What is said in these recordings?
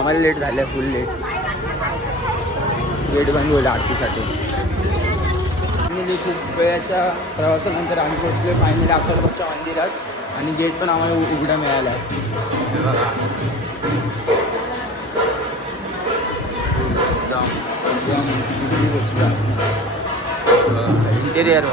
आम्हाला लेट झालं, फुल late. Gate बंद होईल आरतीसाठी. फायनली खूप वेळाच्या प्रवासानंतर आम्ही पोहोचलो फायनली अक्कलकोटच्या मंदिरात आणि गेट पण आम्हाला उघडा मिळाला आहे. बघा इंटेरियर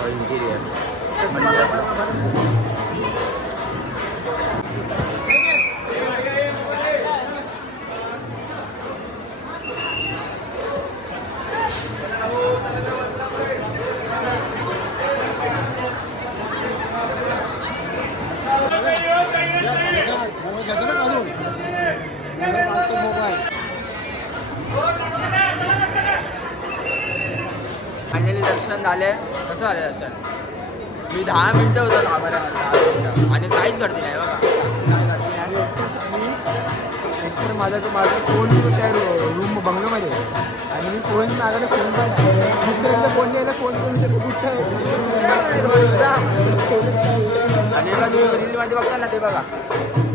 फायनली दर्शन झाले. कसं झालं दर्शन? मी 10 मिनटं होतो घाबरायला आणि काहीच गर्दी नाही बघा, जास्त काही गर्दी नाही. एकतर माझा फोन त्या रूम बंगलोमध्ये आणि मी फोन माझ्याकडे फोन पण आहे. दुसऱ्यांचा फोन घ्यायला फोन करू शकतो कुठं आणि बघा तुम्ही रीलमध्ये बघता ना ते बघा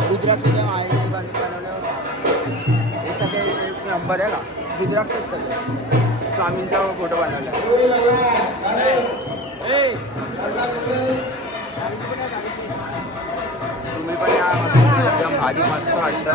रुद्राक्षाच्या माळेने बनवलं बघा. हे सगळे एक नंबर आहे का, रुद्राक्षच सगळे. स्वामींचा फोटो बनवला. तुम्ही पण या, मस्त एकदम भारी मस्त वाटतं.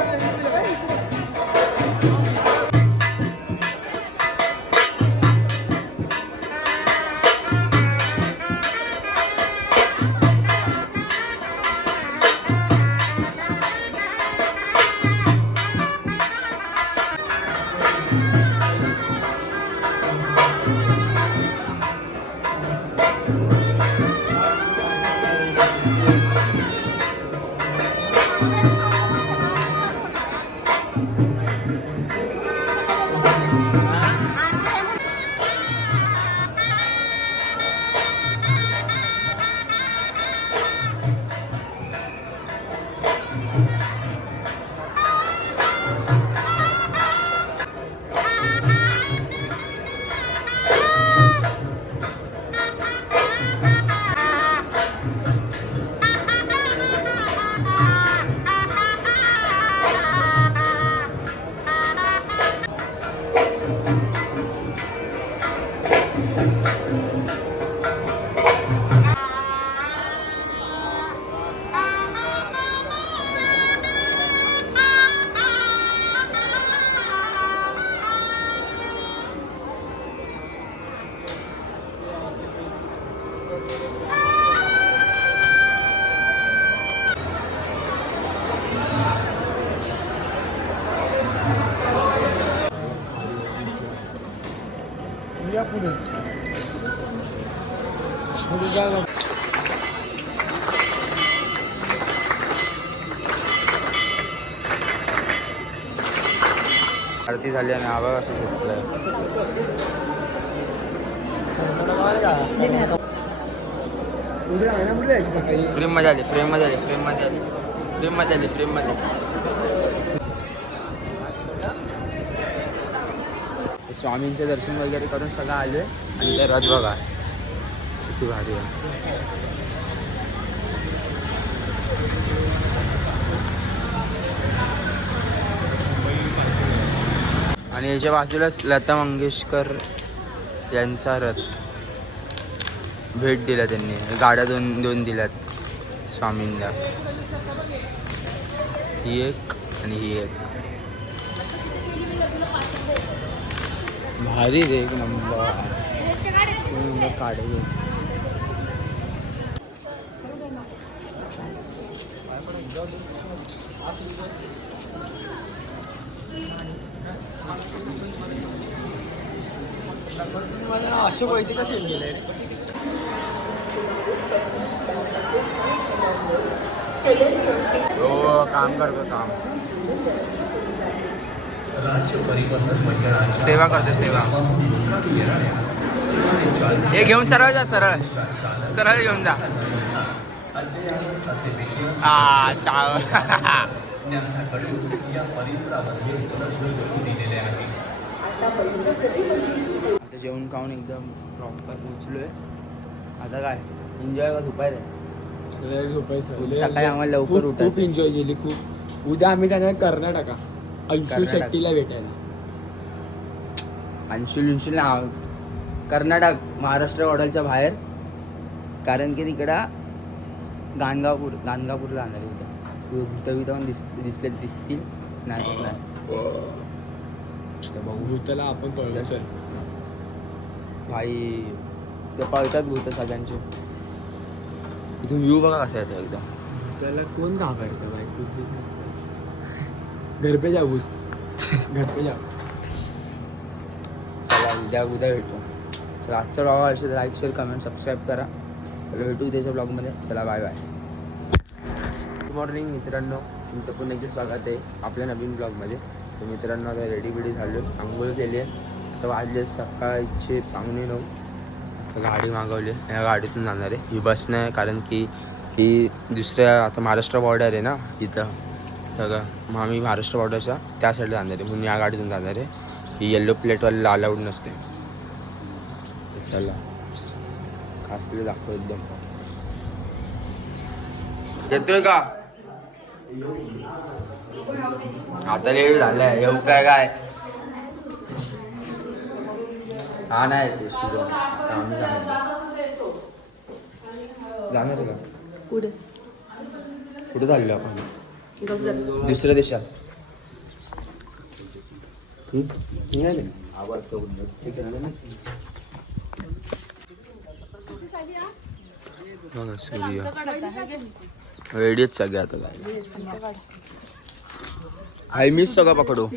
आरती झाली आणि आवाज असं सुटलाय. फ्रेम मध्ये आली, फ्रेम मध्ये आली, फ्रेम मध्ये आली, फ्रेम मध्ये आली, फ्रेम मध्ये. स्वामींचे दर्शन वगैरे करून सगळं आले आणि ते रथ बघा किती भारी आहे. आणि याच्या बाजूलाच लता मंगेशकर यांचा रथ भेट दिला त्यांनी. गाड्या दोन दिल्यात स्वामींना, ही एक आणि ही एक. भारी रे, एक नंबर काढे. अशोक वैद्य कसे गेले हो, काम करतो काम. सेवा करतो सेवा. हे घेऊन सरळ जा, सरळ सरळ घेऊन जा. हा चाव. आता जेवण खाऊन एकदम प्रॉपर पोहोचलोय. आता काय एन्जॉय का झोपायचं. सकाळी आम्हाला लवकर खूप उठायचं. एन्जॉय केली खूप. उद्या आम्ही जाणार कर्नाटका अंशू कर्नाटक. शेट्टीला भेटायला. अंशुल ना कर्नाटक महाराष्ट्र बॉर्डरच्या बाहेर. कारण की तिकडं गाणगापूरला जाणार आहे उद्या. भूत पण दिसतील नाही बघू त्याला आपण पळवू. चल भाई ते पळतात भूत सगळ्यांचे. इथून व्ह्यू बघा कसा येतो एकदम. त्याला कोण घाबरतं बाई. घर पे जाऊ घर पे जाऊ. चला उद्या भेटू. चला आजचा ब्लॉग आवडला लाईक शेअर कमेंट सबस्क्राईब करा. चला भेटू उद्याच्या ब्लॉगमध्ये. चला बाय बाय. गुड मॉर्निंग मित्रांनो, तुमचं पुन्हा एकदा स्वागत आहे आपल्या नवीन ब्लॉगमध्ये. तर मित्रांनो आता रेडी झालो, आंघोळ केली आहे. आता वाजले सकाळचे 8:45. आता गाडी मागवली, या गाडीतून जाणार आहे. ही बस नाही कारण की ही दुसऱ्या आता महाराष्ट्र बॉर्डर आहे ना इथं सगळं. मग आम्ही महाराष्ट्र बॉर्डरच्या त्या साईडला जाणार आहे म्हणून या गाडीतून जाणार आहे. ही येल्लो प्लेटवाला अलाउड नसते. चला खासले दाखव एकदम. येतोय का आता लेट झालंय. येऊ काय हा नाही येते आम्ही जाणार आहे का कुठे कुठे चाललो आपण. दुसऱ्या देशात. सूर्य रेडियत सगळे आता काय आय मीच सगळं पकडू.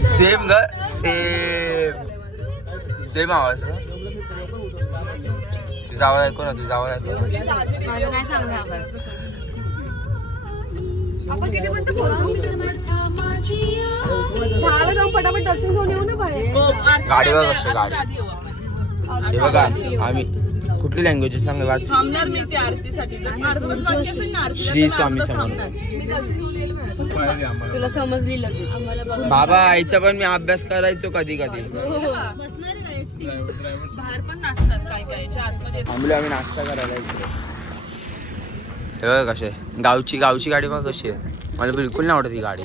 सेम ग सेम आवाज. तुझा आवाज ऐकू ना. तुझा आवाज ऐकू. फटाफट दर्शन घेऊन येऊ ना बाहेर. गाडी बघ कशी गाडी. हे बघा आम्ही कुठली लँग्वेज सांग वाच. श्री स्वामी समर्थ. तुला समजली लगेच. बाबा आईचा पण मी अभ्यास करायचो कधी कधी. बाहेर पण नाचतात काय काय आतमध्ये. थांबलो आम्ही नाश्ता करायला इकडे. हे बघ कसे गावची गाडी बघ कशी आहे. मला बिलकुल नाही आवडत ही गाडी.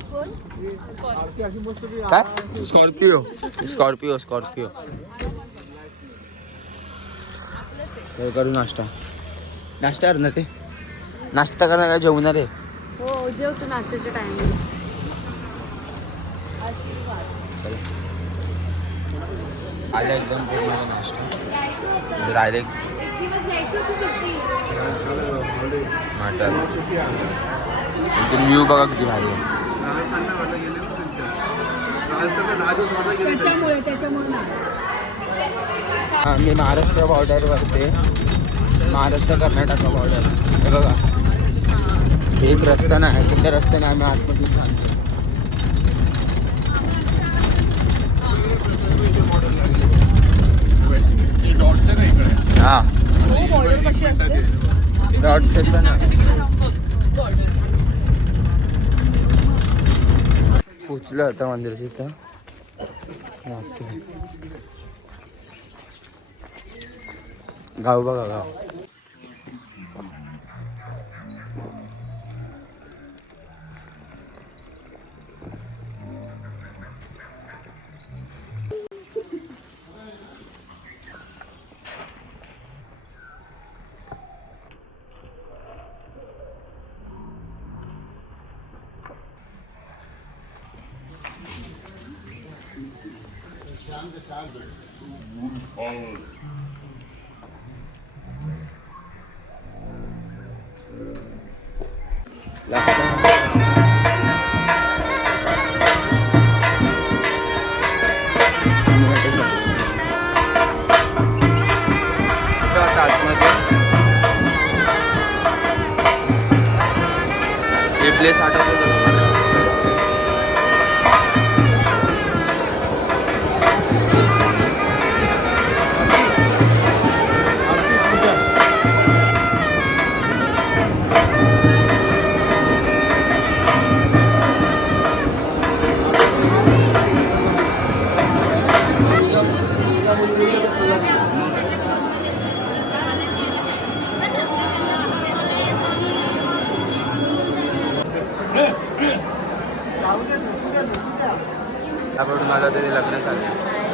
काय स्कॉर्पिओ करू नाश्ता कर ना. ते नाश्ता करणार काय जेवणार आहे. हो जेवतो नाश्त्याच्या टाइमला. आलं एकदम पूर्ण नाश्ता. राहिले मटर. व्ह्यू बघा किती भारी आहे. मी महाराष्ट्र बॉर्डरवरती. महाराष्ट्र कर्नाटक बॉर्डर. हे बघा एक रस्ता नाही. कुठल्या रस्त्याने आम्ही आतमध्ये हा बॉर्डर कशी असते. डॉट्स आहेत ना. पोचलो आता मंदिर तिथं. गाव बघा गाव. प्लेस आठवतो का तुम्हाला? त्याकडून मला ते लग्न झाले.